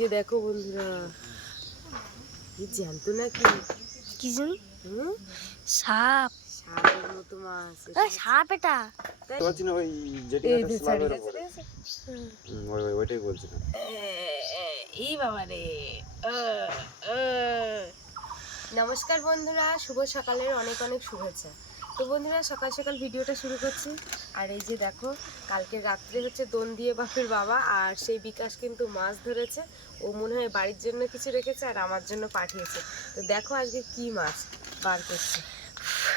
যে দেখো বন্ধুরা, এই জ্যান্ত নাকি কি জানি হুম সাপ সাপের মতো মাছ। সাপ এটা পাচ্ছি না, ওই যেটি এই একটা যে স্ল্যাবের ছাড়ি উপরে। গেছে, ওইটাই বলছিলাম। এই বাবা রে। নমস্কার বন্ধুরা, শুভ সকালের অনেক অনেক শুভেচ্ছা। তো বন্ধুরা, সকাল সকাল ভিডিওটা শুরু করছি। আর এই যে দেখো, কালকে রাত্রে হচ্ছে দোন দিয়ে বাপের বাবা আর সেই বিকাশ কিন্তু মাছ ধরেছে। ও মনে হয় বাড়ির জন্য কিছু রেখেছে আর আমার জন্য পাঠিয়েছে। তো দেখো আজকে কি মাছ বার করছে।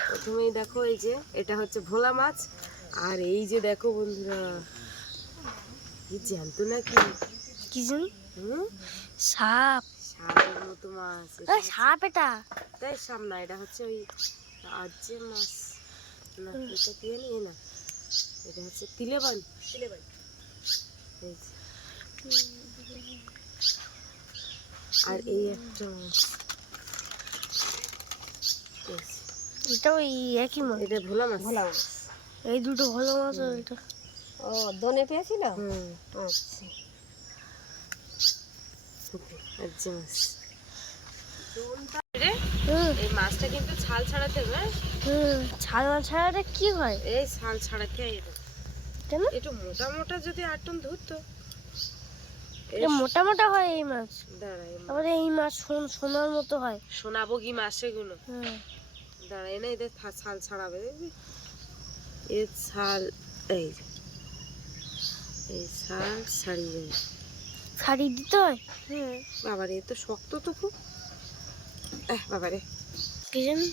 প্রথমেই দেখো, এই যে এটা হচ্ছে ভোলা মাছ। আর এই যে দেখো বন্ধুরা, এই জ্যান্ত নাকি কি জানি হুম সাপ সাপের মতো মাছ। সাপ এটা তাই সাপ না, এটা হচ্ছে ওই আর যে মাছ না, এটা কি জানি না, এটা হচ্ছে তিলেবান। এই যে। আর এই একটা মাছ, এই যে। এটা ওই একই মাছ। এটা ভোলা মাছ। এই দুটো ভালো মাছ আর এটা ও দনে পেয়েছিল। আচ্ছা, আর যে মাছ। এই মাছটা কিন্তু ছাল ছাড়াতে হবে। ছাড়া ছাড়াটা কি হয়? এই ছাল ছাড়াতে হবে। কেন? একটু মোটা মোটা যদি 8 টন ধরতো। এটা মোটা মোটা হয় এই মাছ। দাঁড়াই, আবার এই মাছ সোনার মতো হয়। শোনাবো কি মাছ সেগুলো। দাঁড়াই না, এদের ছাল ছাড়াবে, দেখবি এর ছাল। এই যে, এই ছাল ছাড়িয়ে যাবে। ছাড়িয়ে দিতে হয়? হ্যাঁ বাবারে, এ তো শক্ত তো খুব। বাবারে, কি জানি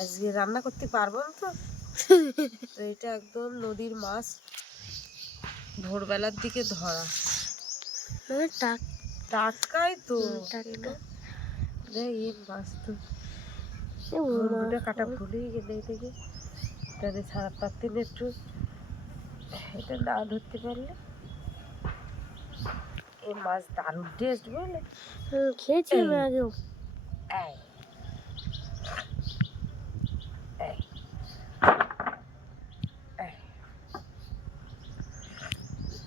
আজকে রান্না করতে পারবো না তো। তো এটা একদম নদীর মাছ, ভোরবেলার দিকে ধরা। টাটকাই তো। টাটকা। এই মাছ তো দুটা কাটা ভুলেই গেলে থেকে তাদের ছাড়া পারতেন একটু। এটা না ধরতে পারলে। এই মাছ দারুণ টেস্ট, বুঝলে। খেয়েছি আমি আগেও। এই, এই, এই।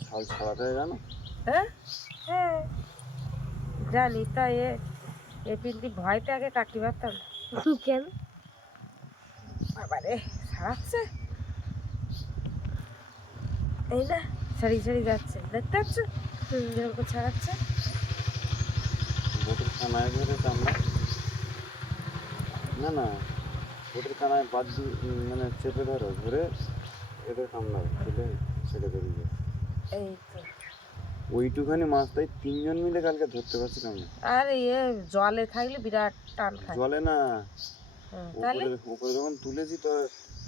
ছাল ছাড়াতে জানো? হ্যাঁ হ্যাঁ জানি, তাই এ পিন্টি ভয়তে আগে কাটতে পারতাম না। কেন? বাবারে, ছাড়াচ্ছে এই না, সারি সারি যাচ্ছে, দেখতে পাচ্ছ যেরকম ছাড়াচ্ছে। বোটের কানায় ধরে আমরা, না না, বোটের কানায় বাদ মানে চেপে ধরো, ধরে এদের কামড়ায়, তুলে ছেড়ে বেরিয়ে যায়। এই তো ওইটুখানি মাছ তাই 3 জন মিলে কালকে ধরতে পারছিলাম না। আর জলে থাকলে বিরাট টান খায়। জলে না, তাহলে উপরে যখন তুলেছি তো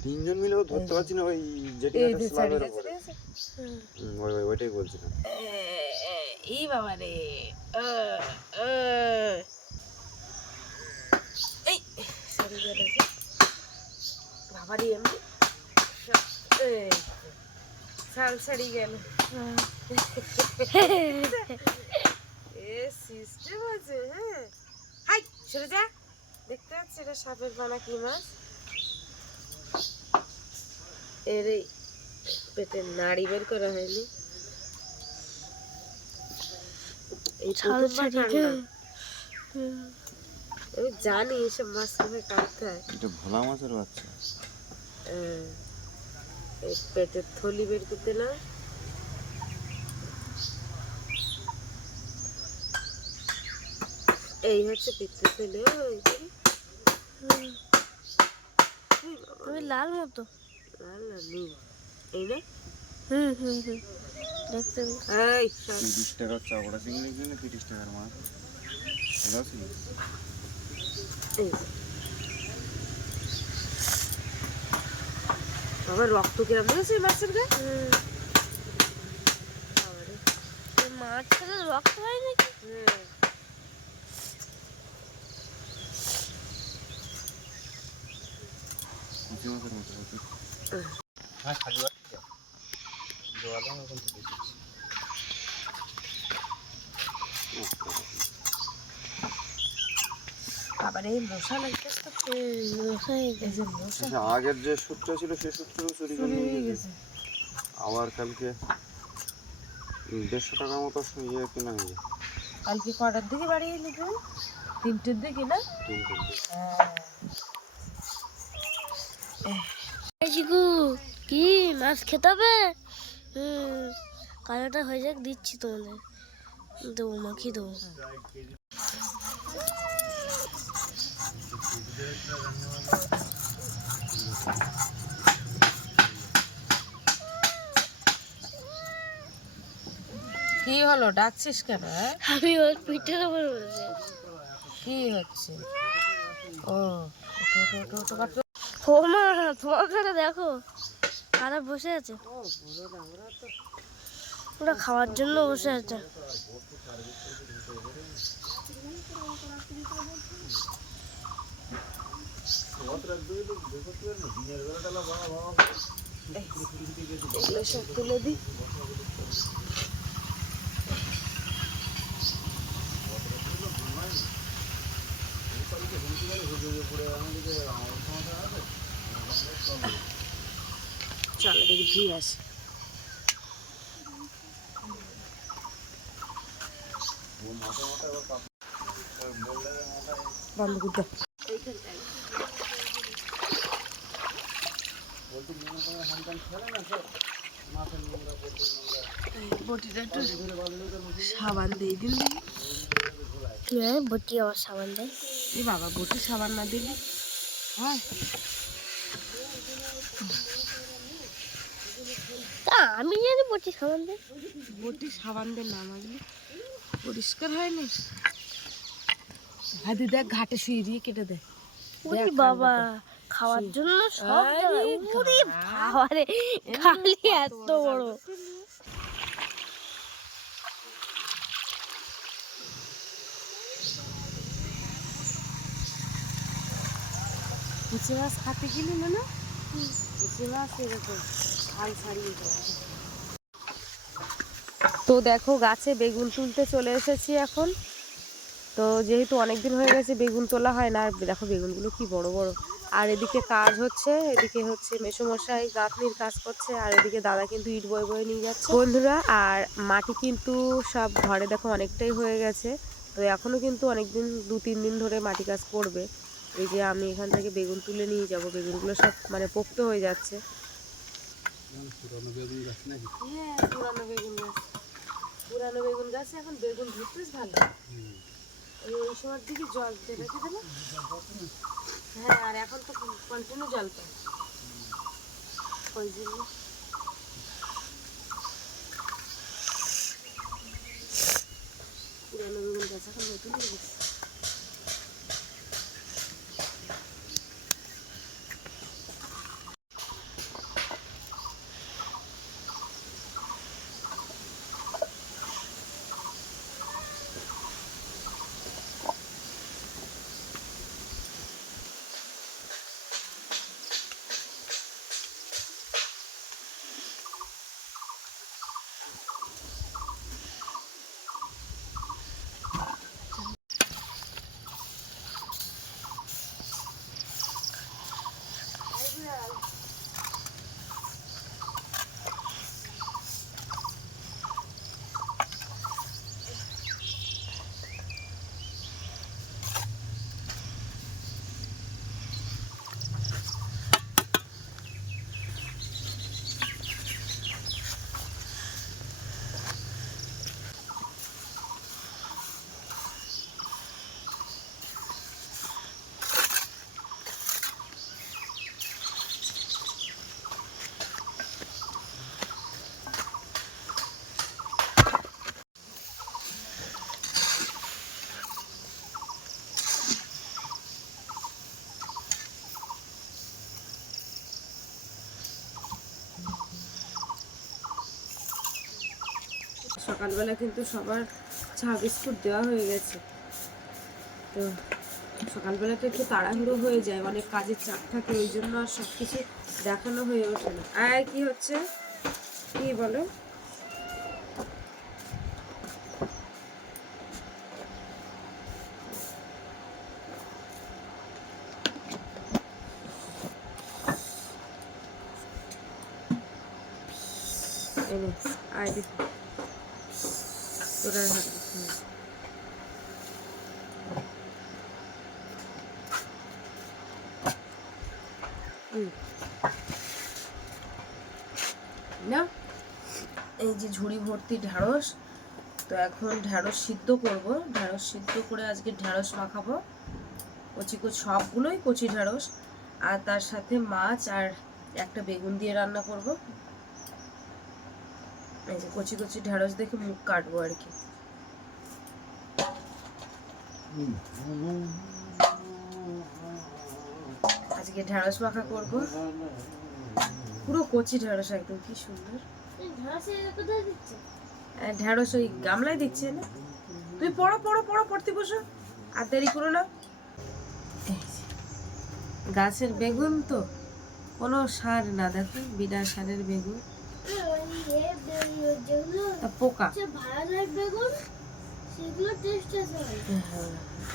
3 জন মিলেও ধরতে পারছি না, ওই যেটি এই একটা যে স্ল্যাবের ছাড়ি উপরে। গেছে। ওইটাই বলছিলাম। এই বাবা রে। এই ছাড়ি গেল যে বাবারে, এমনি ছাল ছাড়ি গেল। সিস্টেম আছে। হ্যাঁ, হাই সরে যা। দেখতে পাচ্ছি এটা সাপের পানা কি মাছ। এর এই পেটের নাড়ি বের করা হয়নি। এই ছাল ছাড়িয়ে আমি জানি এসব মাছ কিভাবে কাটতে হয়। এটা ভোলা মাছের বাচ্চা। এই পেটের থলি বের করতে না, এই হচ্ছে পেটের থলি। ওই লাল মতো। লাল না নীল, এই না। দেখতে এই 30 টাকার চাপড়া চিংড়ির জন্য 30 টাকার মাছ। ভালো আছি? আবার রক্ত কিরম হয়েছে মাছের গায়ে। মাছ খেলে রক্ত হয় নাকি? কুচি মাছের মতো হচ্ছে। আবার এই মশা লাগতেছে তো। এই যে মশা আগের যে সূত্র ছিল সেই সূত্র চুরি করে নিয়ে গেছে। আবার কালকে 150 টাকার মতো ইয়ে কিনা হয়ে যায়। কালকে কটার দিকে বাড়ি এলি তুই? 3টের দিকে না? 3 দিকে। এই চিকু, কি মাছ খেতে হবে? কালোটা হয়ে যাক, দিচ্ছি তোমাদের, দেবো মাখিয়ে দেবো। কি হলো, ডাকছিস কেন? আমি ওর পিঠের উপর বসে আছি। কি হচ্ছে? ও ওঠো ওঠো ওঠো ওঠো বাপরে। ও মা, তোমার ওখানে দেখো কারা বসে আছে, ওরা খাওয়ার জন্য বসে আছে। এগুলো সব তুলে দিই। চলো দেখি ধুয়ে আসে। বন্ধ করে দাও। বটিটা একটু সাবান দিয়ে দিন। বটি আবার সাবান দেয়? এই বাবা, বটি সাবান না দিলে হয়? তা আমি জানি বটি সাবান দেয়। বটি সাবান দিয়ে না মাজলে পরিষ্কার হয়নি। হাতে দেখ, ঘাটে শুয়ে দিয়ে কেটে দেয়। ওরে বাবা, খাওয়ার জন্য সব জায়গায়। ওরে বাবা রে, খালি এত বড়। কুচে মাছ খাতে গেলি না? না কুচে মাছ এরকম হাল ছাড়িয়ে যাচ্ছে। তো দেখো, গাছে বেগুন তুলতে চলে এসেছি এখন। তো যেহেতু অনেকদিন হয়ে গেছে বেগুন তোলা হয় না, আর দেখো বেগুনগুলো কি বড় বড়। আর এদিকে কাজ হচ্ছে, এদিকে হচ্ছে মেসোমশাই গাঁথনির কাজ করছে, আর এদিকে দাদা কিন্তু ইট বয়ে বয়ে নিয়ে যাচ্ছে বন্ধুরা। আর মাটি কিন্তু সব ঘরে দেখো অনেকটাই হয়ে গেছে। তো এখনো কিন্তু অনেকদিন, 2-3 দিন ধরে মাটি কাজ করবে। এই যে আমি এখান থেকে বেগুন তুলে নিয়ে যাব, বেগুনগুলো সব মানে পোক্ত হয়ে যাচ্ছে। পুরানো বেগুন গাছ নাকি? হ্যাঁ, পুরানো বেগুন গাছ। পুরানো বেগুন গাছে এখন বেগুন ধরতেছ ভালো। ওই সময়ের দিকে জল রেখে দেবো। হ্যাঁ, আর এখন তো কন্টিনিউ জল পাই ওই জন্য। পুরানো বেগুন গাছ এখন নতুন হয়ে গেছে। সকালবেলা কিন্তু সবার চা বিস্কুট দেওয়া হয়ে গেছে। তো সকালবেলাটা একটু তাড়াহুড়ো হয়ে যায়, অনেক কাজের চাপ থাকে, ওই জন্য আর সব কিছু দেখানো হয়ে ওঠে না। আর কি হচ্ছে, কি বলো? আয় দেখো তোরা হাতে না, এই যে ঝুড়ি ভর্তি ঢ্যাঁড়স। তো এখন ঢ্যাঁড়স সিদ্ধ করব, ঢ্যাঁড়স সিদ্ধ করে আজকে ঢ্যাঁড়স মাখাবো, কচি কচি সবগুলোই কচি ঢ্যাঁড়স, আর তার সাথে মাছ আর একটা বেগুন দিয়ে রান্না করব। এই যে কচি কচি ঢ্যাঁড়স দেখে মুখ কাটবো আর কি। আজকে ঢ্যাঁড়স মাখা করব, পুরো কচি ঢ্যাঁড়স একদম, কি সুন্দর। ঢ্যাঁড়স ওই গামলায় দিচ্ছে না, তুই পড়ো পড়ো পড়ো, পড়তে বসো, আর দেরি করো না। গাছের বেগুন তো কোনো সার না, দেখো বিনা সারের বেগুন, পোকা।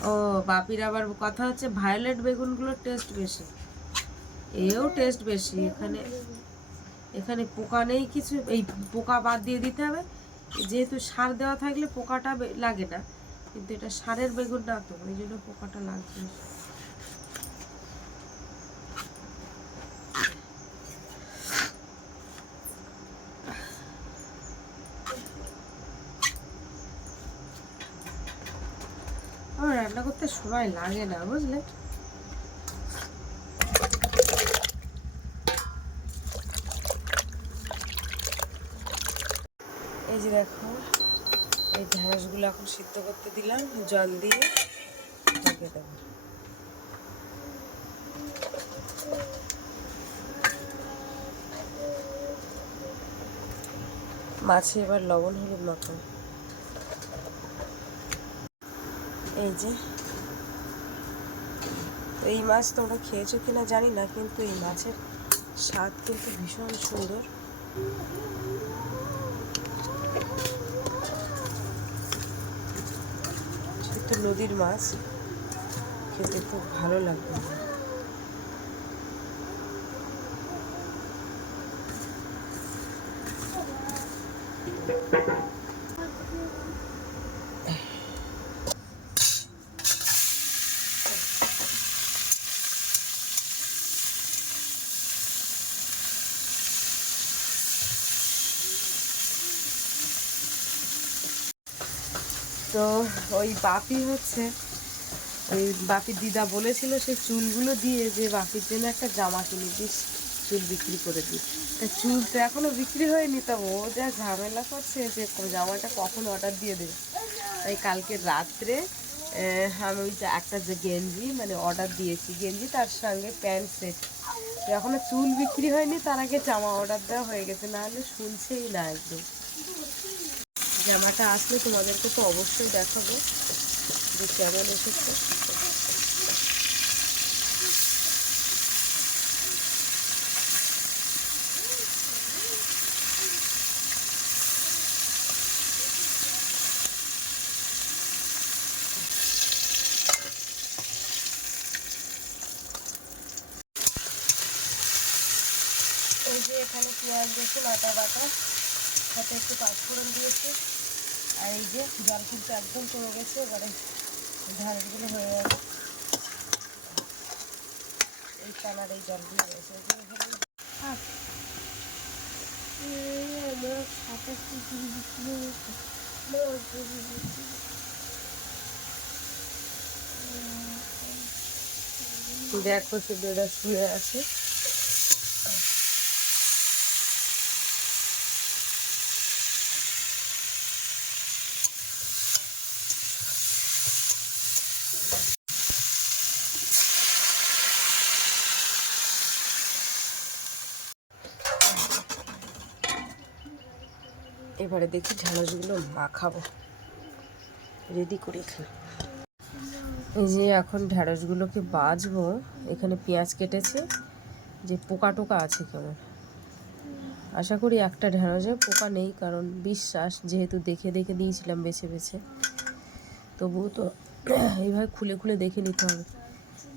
ও বাপির আবার কথা হচ্ছে ভায়োলেট বেগুনগুলোর টেস্ট বেশি, এও টেস্ট বেশি। এখানে এখানে পোকা নেই কিছু, এই পোকা বাদ দিয়ে দিতে হবে, যেহেতু সার দেওয়া থাকলে পোকাটা লাগে না, কিন্তু এটা সারের বেগুন না, তো ওই জন্য পোকাটা লাগবে। আমার রান্না করতে সময় লাগে না, বুঝলে। এই যে দেখো, এই ঢ্যাঁড়সগুলো এখন সিদ্ধ করতে দিলাম জল দিয়ে, ঢেকে দেবো। মাছে এবার লবণ হলুদ মাখাবো। এই যে এই মাছ তোমরা খেয়েছো কিনা জানি না, কিন্তু এই মাছের স্বাদ কিন্তু ভীষণ সুন্দর। তো নদীর মাছ খেতে খুব ভালো লাগবে। তো ওই বাপি হচ্ছে, ওই বাপির দিদা বলেছিল সেই চুলগুলো দিয়ে যে বাপির জন্য একটা জামা কিনে দিস, চুল বিক্রি করে দিস। তা চুল তো এখনো বিক্রি হয়নি, তা ও যা ঝামেলা করছে যে জামাটা কখন অর্ডার দিয়ে দেবে। তাই কালকে রাত্রে আমি ওই যে একটা যে গেঞ্জি মানে অর্ডার দিয়েছি, গেঞ্জি তার সঙ্গে প্যান্ট সেট, এখনো চুল বিক্রি হয়নি, তার আগে জামা অর্ডার দেওয়া হয়ে গেছে, নাহলে শুনছেই না একদম। জামাটা আসলে তোমাদেরকে তো অবশ্যই দেখাবো যে কেমন এসেছে। এই যে এখানে পেঁয়াজ রসুন আদা বাটা, সাথে একটু পাঁচফোড়ন দিয়েছি, আর এই যে জল কিন্তু একদম কমে গেছে, এবারে ঢ্যাঁড়সগুলো হয়ে যাবে। এই কালার এই জল দিয়ে গেছে, দেখো সেটা শুয়ে আছে। এবারে দেখি ঢ্যাঁড়সগুলো মাখাবো, রেডি করে খাই। এই যে এখন ঢ্যাঁড়সগুলোকে বাজবো, এখানে পেঁয়াজ কেটেছে, যে পোকা টোকা আছে কেমন, আশা করি একটা ঢ্যাঁড়সে পোকা নেই, কারণ বিশ্বাস যেহেতু দেখে দেখে দিয়েছিলাম বেছে বেছে, তবুও তো এইভাবে খুলে খুলে দেখে নিতে হবে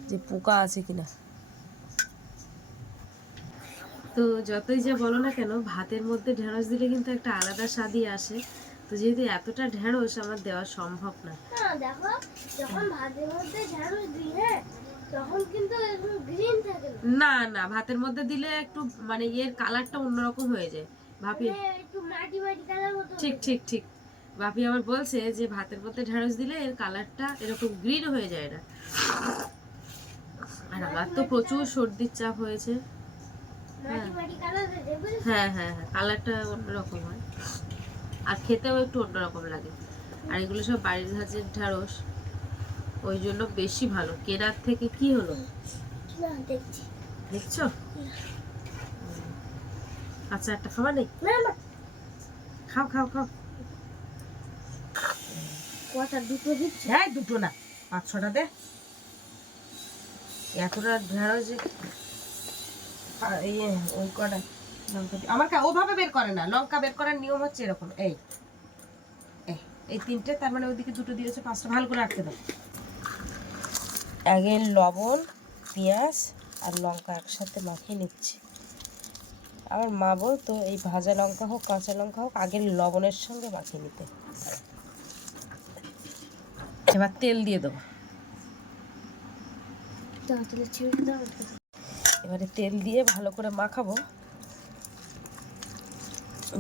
যে পোকা আছে কিনা। তো যতই যা বলো না কেন, ভাতের মধ্যে ঢ্যাঁড়স দিলে কিন্তু একটা আলাদা স্বাদই আসে। তো যেহেতু এতটা ঢেঁড়স আমার দেওয়া সম্ভব না। না দেখো, যখন ভাতের মধ্যে ঢেঁড়স দিই হ্যাঁ, তখন কিন্তু এরকম গ্রিন থাকে না, না না, ভাতের মধ্যে দিলে একটু মানে এর কালারটা অন্যরকম হয়ে যায় ভাপি। মানে একটু মাটি মাটি কালার মতো। ঠিক ঠিক ঠিক, ভাপি আমার বলছে যে ভাতের মধ্যে ঢেঁড়স দিলে এর কালারটা এরকম গ্রিন হয়ে যায় না। আর আমার তো প্রচুর সর্দির চাপ হয়েছে। মাটি মাটি কালার হয়ে যায়, বুঝেছো? হ্যাঁ হ্যাঁ হ্যাঁ, কালারটা অন্যরকম হয় আর খেতেও একটু অন্যরকম লাগে। আর এগুলো সব বাড়ির গাছের ঢেঁড়স, ওই জন্য বেশি ভালো। কেনার থেকে কি হলো না দেখছি, দেখছো? আচ্ছা, একটা খাবার নেই? না না, খাও খাও খাও। কটা দুটো দিচ্ছি? হ্যাঁ, দুটো না, 5-6টা দে। এতটা ঢেঁড়স যে ওই কটা লঙ্কা আমার ওভাবে বের করে না, লঙ্কা বের করার নিয়ম হচ্ছে এরকম। এই এই 3টে, তার মানে ওইদিকে 2টো দিয়েছে, 5টা। ভালো করে রাখতে দাও। আগে লবণ, পেঁয়াজ আর লঙ্কা একসাথে মাখিয়ে নিচ্ছি। আমার মা বলতো এই ভাজা লঙ্কা হোক কাঁচা লঙ্কা হোক আগে লবণের সঙ্গে মাখিয়ে নিতে। এবার তেল দিয়ে দেবো। এবারে তেল দিয়ে ভালো করে মাখাবো,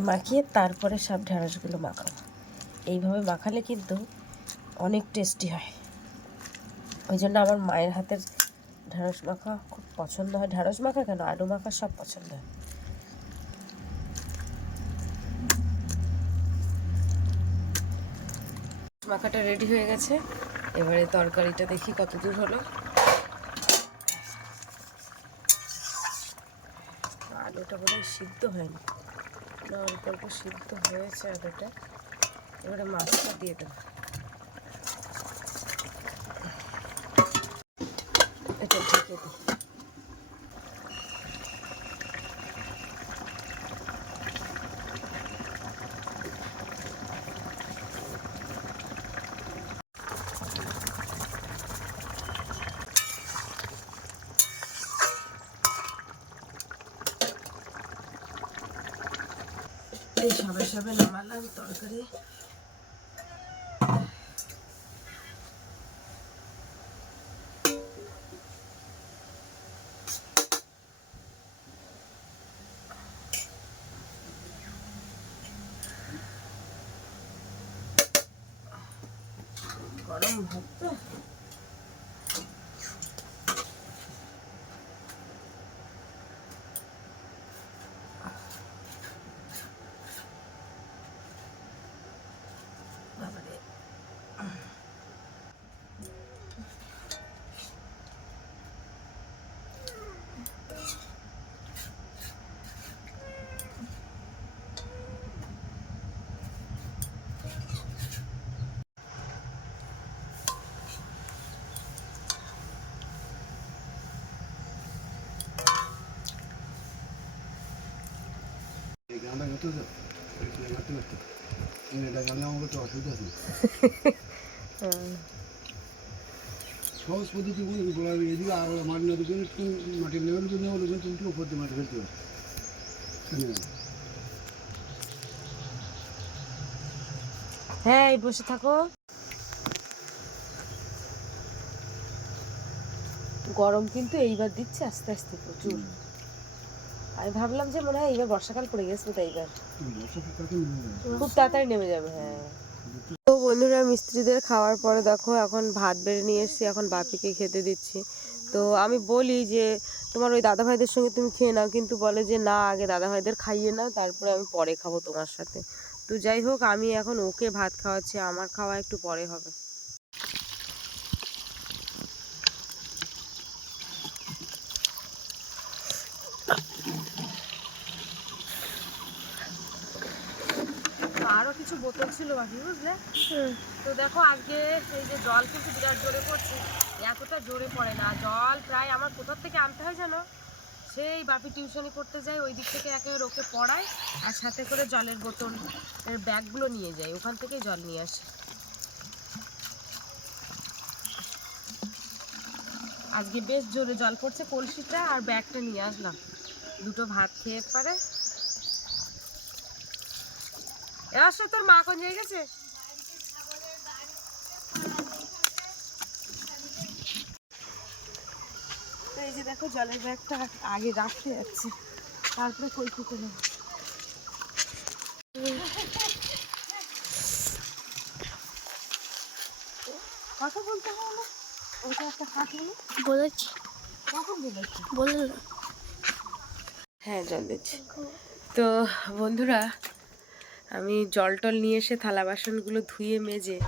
মাখিয়ে তারপরে সব ঢেঁড়সগুলো মাখাবো। এইভাবে মাখালে কিন্তু অনেক টেস্টি হয়। ওই জন্য আমার মায়ের হাতের ঢেঁড়স মাখা খুব পছন্দ হয়। ঢেঁড়স মাখা কেন, আলু মাখা সব পছন্দ হয়। মাখাটা রেডি হয়ে গেছে, এবারে তরকারিটা দেখি কত দূর হলো। আলুটা বোধহয় সিদ্ধ হয়নি, না অল্প অল্প সিদ্ধ হয়েছে আলুটা। এবারে মাছটা দিয়ে দেবো। এটা ঢেকে দিই। এই সবে সবে নামালাম তরকারি। গরম ভাত তো, বাবারে। এই গানটা গাইতে তো গাইতে গাইতে এটা গানে আমাকে তো অসুবিধা আছে। সহজ পদ্ধতি বলা এদিকে আর মাটি না দিকে মাটির লেভেল করে হলো কিন্তু তুমি উপর দিয়ে মাটি ফেলতে হবে। হ্যাঁ, এই বসে থাকো। গরম কিন্তু এইবার দিচ্ছে আস্তে আস্তে প্রচুর। আমি ভাবলাম যে মনে হয় এইবার বর্ষাকাল পড়ে গেছে, তাই এইবার খুব তাড়াতাড়ি নেমে যাবে। হ্যাঁ, তো বন্ধুরা, মিস্ত্রিদের খাওয়ার পরে দেখো এখন ভাত বেড়ে নিয়ে এসেছি, এখন বাপিকে খেতে দিচ্ছি। তো আমি বলি যে তোমার ওই দাদাভাইদের সঙ্গে তুমি খেয়ে নাও, কিন্তু বলে যে না, আগে দাদাভাইদের খাইয়ে নাও, তারপরে আমি পরে খাবো তোমার সাথে। তো যাই হোক, আমি এখন ওকে ভাত খাওয়াচ্ছি, আমার খাওয়া একটু পরে হবে। আরো কিছু বোতল ছিল বাকি, বুঝলে? তো দেখো, আগে এই যে জল কিন্তু বিরাট জোরে পড়ছে, এতটা জোরে পড়ে না জল। প্রায় আমার কোথার থেকে আনতে হয় জানো, সেই বাপি টিউশনি করতে যায়, ওই দিক থেকে একে ওকে পড়ায়, আর সাথে করে জলের বোতল ব্যাগগুলো নিয়ে যায়, ওখান থেকেই জল নিয়ে আসে। আজকে বেশ জোরে জল পড়ছে, কলসিটা আর ব্যাগটা নিয়ে আসলাম, দুটো ভাত খেয়ে পারে। এবার তোর মা কোন জায়গায় গেছে? তো এই যে দেখো জলের ব্যাগটা আগে রাখতে যাচ্ছে, তারপরে কই কুকুর নেব। কথা বলতে হবে না, ওটা একটা কাটলো। বলেছি, কখন বলেছি? বলে না। হ্যাঁ জল দিচ্ছি। তো বন্ধুরা, আমি জল টল নিয়ে এসে থালা বাসনগুলো ধুয়ে মেজে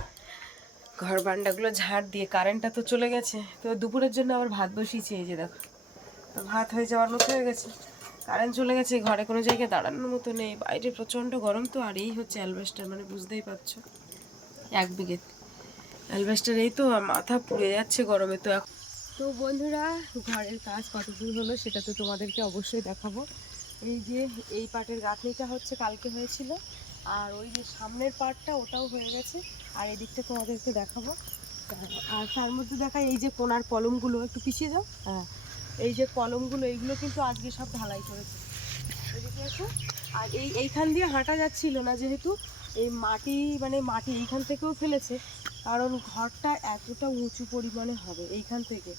ঘর বান্ডাগুলো ঝাড় দিয়ে, কারেন্টটা তো চলে গেছে, তো দুপুরের জন্য আবার ভাত বসিয়েছি। এই যে দেখো, তো ভাত হয়ে যাওয়ার মতো হয়ে গেছে, কারেন্ট চলে গেছে, ঘরে কোনো জায়গায় দাঁড়ানোর মতো নেই, বাইরে প্রচণ্ড গরম। তো আর এই হচ্ছে অ্যালবেস্টার, মানে বুঝতেই পারছো 1 বিঘে অ্যালবেস্টার, এই তো মাথা পুড়ে যাচ্ছে গরমে। তো তো বন্ধুরা, ঘরের কাজ কতদূর হলো সেটা তো তোমাদেরকে অবশ্যই দেখাবো। এই যে এই পাটের গাঁথনিটা হচ্ছে কালকে হয়েছিল, আর ওই যে সামনের পাটটা ওটাও হয়ে গেছে, আর এদিকটা তোমাদেরকে দেখাবো। আর তার মধ্যে দেখা এই যে কোনার কলমগুলো একটু পিছিয়ে যাও, হ্যাঁ এই যে কলমগুলো, এইগুলো কিন্তু আজকে সব ঢালাই করেছে। এদিকে আছে, আর এইখান দিয়ে হাঁটা যাচ্ছিল না, যেহেতু এই মাটি, মানে মাটি এইখান থেকেও ফেলেছে, কারণ ঘরটা এতটা উঁচু পরিমাণে হবে এইখান থেকে।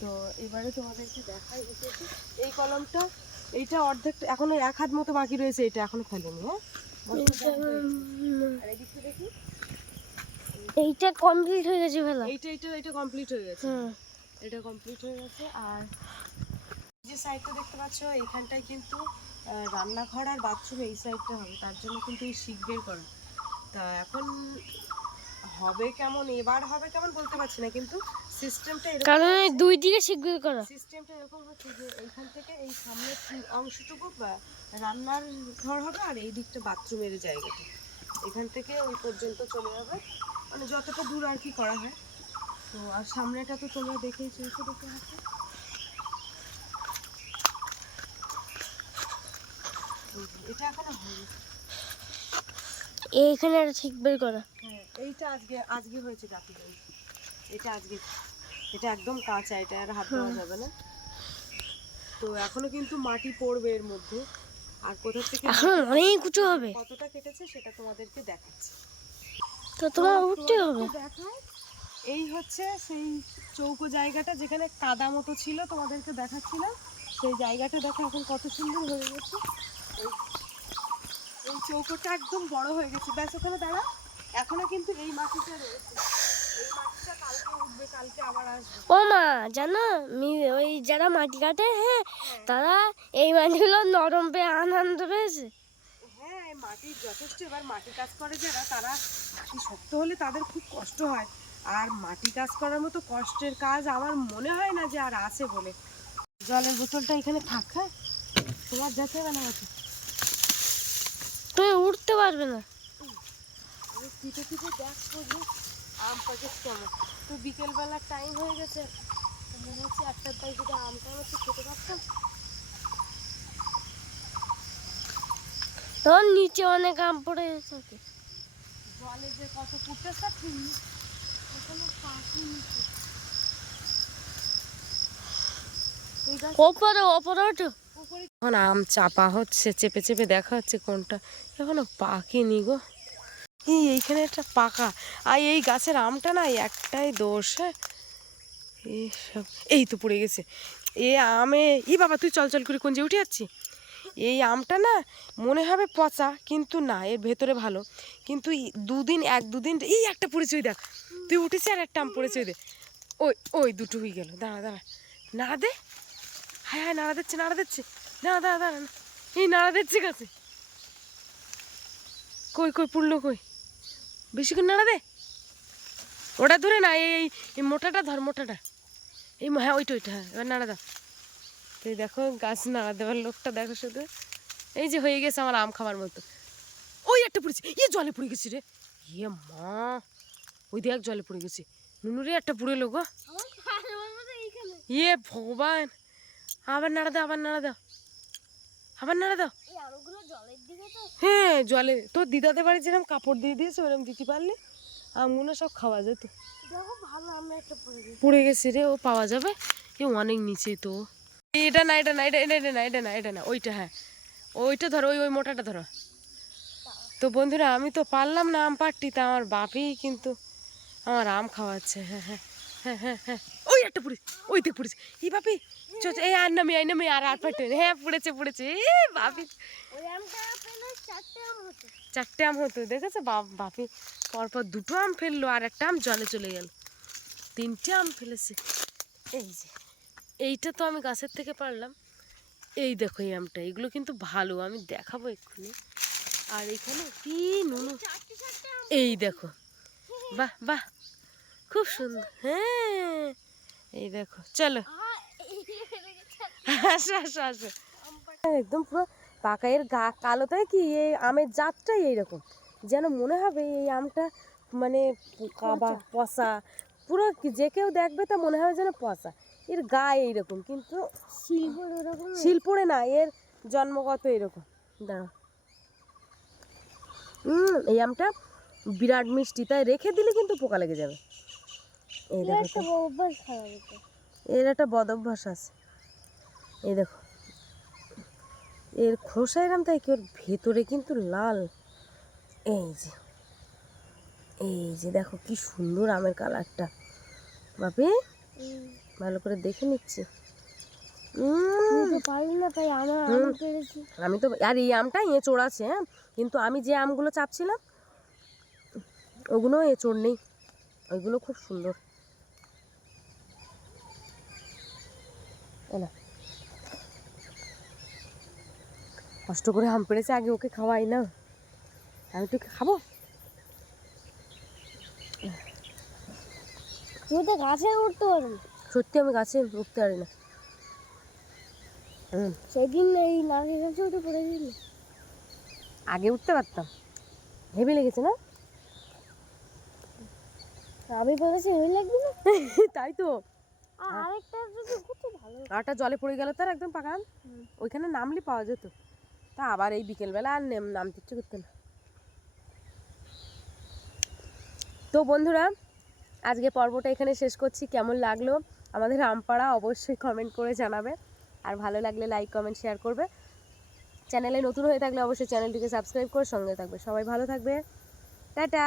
তো এবারে তোমাদেরকে দেখাই, এসেছি এই কলমটা, এইটা অর্ধেক এখনো 1 হাত মতো বাকি রয়েছে, এটা এখনো ফেলেনি। হ্যাঁ, আর এদিকটা দেখি, এইটা কমপ্লিট হয়ে গেছে ফেলা। এইটা কমপ্লিট হয়ে গেছে, এটা কমপ্লিট হয়ে গেছে। আর যে সাইডটা দেখতে পাচ্ছ, এইখানটায় কিন্তু রান্নাঘর আর বাথরুম এই সাইডটা হবে, তার জন্য কিন্তু এই শিক বের করা। তা এখন হবে কেমন, এবার হবে কেমন বলতে পারছি না, কিন্তু সিস্টেমটা এরকম, কারণ এই দুই দিকে শিগগির করা। সিস্টেমটা এরকম হচ্ছে যে এইখান থেকে এই সামনের অংশটুকু রান্নার ঘর হবে, আর এই দিকটা বাথরুমের জায়গাটা, এখান থেকে ওই পর্যন্ত চলে যাবে, মানে যতটা দূর আর কি করা হয়। তো আর সামনেটা তো তোমরা দেখেই চলছো, দেখে আছে। এটা এখনো হয়নি, এইখানে একটা শিগগির করা। হ্যাঁ এইটা আজকে হয়েছে গাঁথি, এটা আজকে, এটা একদম কাঁচা, এটা আর হাত দেওয়া যাবে না। তো এখনো কিন্তু মাটি পড়বে এর মধ্যে, আর কোথা থেকে এখন অনেক উঁচু হবে, কতটা কেটেছে সেটা তোমাদেরকে দেখাচ্ছি। তো তোমার উঠতে হবে। দেখায়, এই হচ্ছে সেই চৌকো জায়গাটা যেখানে কাদা মতো ছিল, তোমাদেরকে দেখাচ্ছিলাম, সেই জায়গাটা দেখো এখন কত সুন্দর হয়ে গেছে। এই চৌকোটা একদম বড় হয়ে গেছে, ব্যাস ওখানে দাঁড়া। এখনো কিন্তু এই মাটিটা রয়েছে, এই মাটিটা কালকে উঠবে, কালকে আবার আসবে। ও মা, জানো ওই যারা মাটি কাটে, হ্যাঁ তারা এই মাটিগুলো নরম পেয়ে আনন্দ পেয়েছে। হ্যাঁ, মাটির যথেষ্ট, এবার মাটি কাজ করে যারা, তারা মাটি শক্ত হলে তাদের খুব কষ্ট হয়, আর মাটি কাজ করার মতো কষ্টের কাজ আমার মনে হয় না যে আর আছে বলে। জলের বোতলটা এখানে থাক, হ্যাঁ তোমার যেতে হবে না আছে, তুমি উঠতে পারবে না। পিঠে পিঠে দেখো যে আম পাকেছে কেমন। তো বিকেলবেলার টাইম হয়ে গেছে, মনে হচ্ছে 1টার দিকে যদি আমটা হচ্ছে খেতে পারতাম। তখন নিচে অনেক আম পড়ে থাকে। জলে যে কত ফুটতে থাকি, ওখানে পাখি নিচে। ওপরে ওঠো। এখন আম চাপা হচ্ছে, চেপে চেপে দেখা হচ্ছে কোনটা এখনো পাকেনি গো। এইখানে একটা পাকা, আর এই গাছের আমটা না একটাই দোষ, হ্যাঁ এইসব, এই তো পড়ে গেছে এ আমে। বাবা তুই চল চল করে কোন যে উঠে যাচ্ছি। এই আমটা না মনে হবে পচা, কিন্তু না, এর ভেতরে ভালো, কিন্তু এক দুদিন এই একটা পড়েছে, ওই দেখ তুই উঠেছি আর একটা আম পড়েছে, ওই দে, ওই দুটো হয়ে গেল। দাঁড়া নাড়া দে, হ্যাঁ নাড়া দিচ্ছে দাঁড়া এই নাড়া দিচ্ছে গাছে, কই পুড়লো কই, বেশি করে নাড়া দে, ওটা ধরে না, এই মোটাটা ধর, মোটাটা এই, হ্যাঁ ওইটা হ্যাঁ, এবার নাড়া দাও। এই দেখো গাছ নাড়া দেওয়ার লোকটা দেখো শুধু, এই যে হয়ে গেছে আমার আম খাবার মতো। ওই একটা পড়েছে, জলে পড়ে গেছি রে, মা ওই দেখ জলে পড়ে গেছি, নুনুরে একটা পুড়ে লোক, ভগবান, আবার নাড়া দাও, হ্যাঁ জলে, তোর দিদাদের বাড়ি যেরকম কাপড় দিয়ে দিয়েছে ওরকম দিতে পারলে আমগুলো সব খাওয়া যেত। পড়ে গেছে রে, ও পাওয়া যাবে, অনেক নিচে তো। এটা না, ওইটা, হ্যাঁ ওইটা ধরো, ওই মোটাটা ধরো, তো বন্ধুরা আমি তো পারলাম না আম পাড়তে, তা আমার বাপই কিন্তু আমার আম খাওয়াচ্ছে। হ্যাঁ হ্যাঁ হ্যাঁ হ্যাঁ হ্যাঁ, ওই একটা পড়েছে, ওই দিকে পড়েছে। এই বাপি চল এই আর নামি আর পাঠে, হ্যাঁ পড়েছে পড়েছে। এ বাপি ওই আমটা পেলে 4টে আম হতো। 4টে আম হতো, দেখেছে বাপি পরপর 2টো আম ফেললো আর একটা আম জলে চলে গেল, 3টে আম ফেলেছে। এই যে এইটা তো আমি গাছের থেকে পারলাম। এই দেখো এই আমটা, এগুলো কিন্তু ভালো, আমি দেখাবো এক্ষুনি। আর এখানে কি নুনু, এই দেখো, বাহ বাহ খুব সুন্দর। হ্যাঁ এই দেখো, চলো আসো আসো আসো। একদম পুরো পাকা, এর গা কালো, তাই কি এই আমের জাতটাই এইরকম, যেন মনে হবে এই আমটা মানে পোকা বা পচা, পুরো যে কেউ দেখবে তা মনে হবে যেন পচা। এর গায়ে এইরকম, কিন্তু শিল পড়ে না, এর জন্মগত এরকম। দাঁড়া, এই আমটা বিরাট মিষ্টি, তাই রেখে দিলে কিন্তু পোকা লেগে যাবে। এই দেখো এর একটা বদ অভ্যাস আছে। এই দেখো এর খোসা এরম, তাই কি ওর ভেতরে কিন্তু লাল। এই যে দেখো কি সুন্দর আমের কালারটা। বাপি ভালো করে দেখে নিচ্ছি। আমি তো আর এই আমটা এঁচোড় আছে, হ্যাঁ, কিন্তু আমি যে আমগুলো চাপছিলাম ওগুলো এঁচোড় নেই, ওইগুলো খুব সুন্দর। না কষ্ট করে আম পেড়েছে, আগে ওকে খাওয়াই না, আমি তো খাবো। তুই তো গাছে উঠতে পারবি। সত্যি আমি গাছে উঠতে পারি না। সেদিন এই নারকেল গাছে উঠে পড়েছিল। আগে উঠতে পারতাম, হেভি লেগেছে না? আমি পড়েছি, হেভি লাগবে না? তাই তো। আরেকটা ভালো, আটা জলে পড়ে গেল তার একদম পাকা, ওইখানে নামলে পাওয়া যেত, তা আবার এই বিকেলবেলা আর নামতে ইচ্ছে করতে না। তো বন্ধুরা আজকে পর্বটা এখানে শেষ করছি। কেমন লাগলো আমাদের আমপাড়া অবশ্যই কমেন্ট করে জানাবে, আর ভালো লাগলে লাইক কমেন্ট শেয়ার করবে। চ্যানেলে নতুন হয়ে থাকলে অবশ্যই চ্যানেলটিকে সাবস্ক্রাইব করে সঙ্গে থাকবে। সবাই ভালো থাকবে, টাটা।